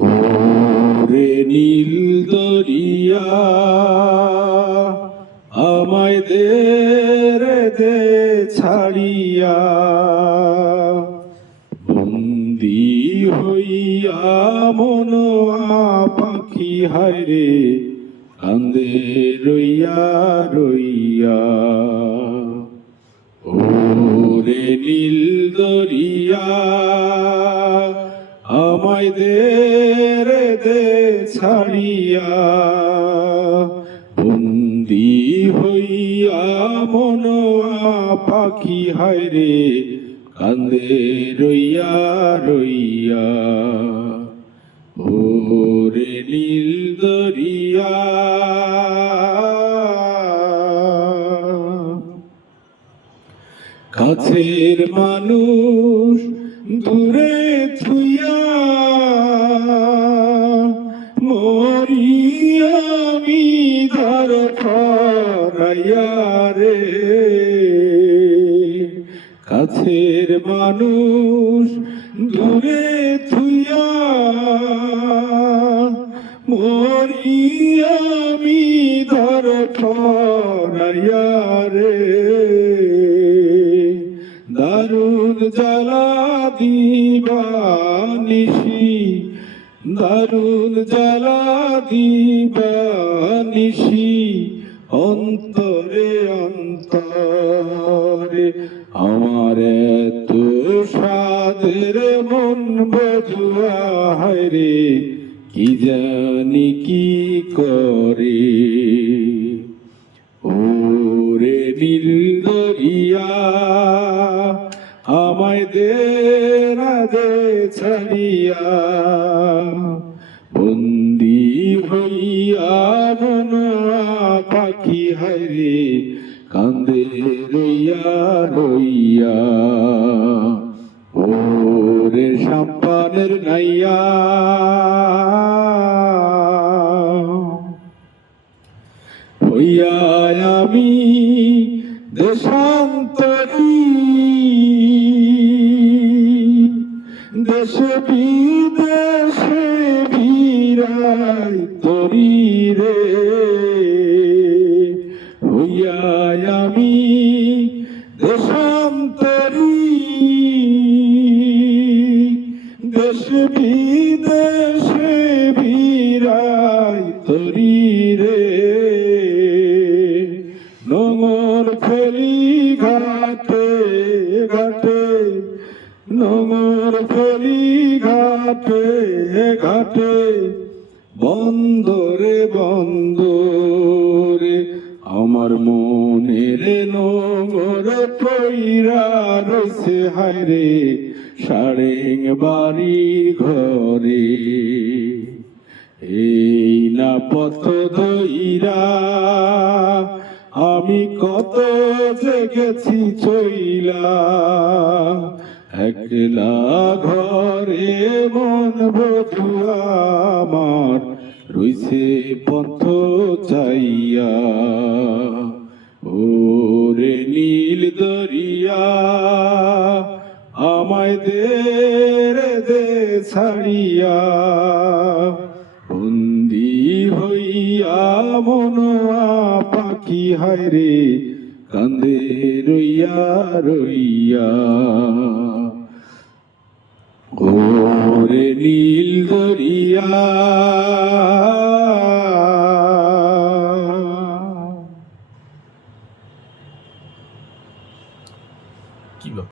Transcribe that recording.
ওরে নীল দরিয়া আমায় দে রে দে ছাড়িয়া, বন্দি হইয়া মনোয়া পাখি হায়রে কান্দে রইয়া রইয়া। ওরে নীল দরিয়া আমায় দে রে দে ছাড়িয়া, বন্দি হইয়া মনোয়া পাখি হায়রে কান্দে রইয়া রইয়া। ওরে নীল দরিয়া কাছের মানুষ দূরে থুইয়া মরি আমি ধর ফরাইয়া রে। কাছের মানুষ দূরে থুইয়া মরি আমি ধর ফরাইয়া রে। দারুণ জ্বালা দিবা নিশি, দারুণ জ্বালা দিবা নিশি, অন্তরে অন্তরে আমার এত সাদের মন বজুয়া হায়রে কি জানি কি করে। ওরে নীল দরিয়া আমায় দে না দে ছাড়িয়া, বন্দি হইয়া মনোয়া পাখি হায়রে কান্দে রইয়া রইয়া। ওরে সাম্পানের নাইয়া হইয়া আমি দেশান্তরী, দেশে বিদেশে বিরাই তরি রে। হইয়া আমি দেশান্তরী, দেশে বিদেশে বিরাই তরি রে। নোঙর ফেরি ঘাটে ঘাটে, নোঙর ফেরি ঘাটে ঘাটে, বন্দরে বন্দরে আমার মনের নোঙর পইরা রইছে হায়রে সারেং বাড়ির ঘরে। এই না পথ ধইরা আমি কত জেগেছি চইলা, একলা ঘরে মন বধুয়া আমার রইছে পথ চাইয়া। ওরে নীল দরিয়া আমায় দে রে দে ছাড়িয়া, বন্দি হইয়া মনোয়া পাখি হায়রে কান্দে রইয়া রইয়া। ওরে নীল দরিয়া।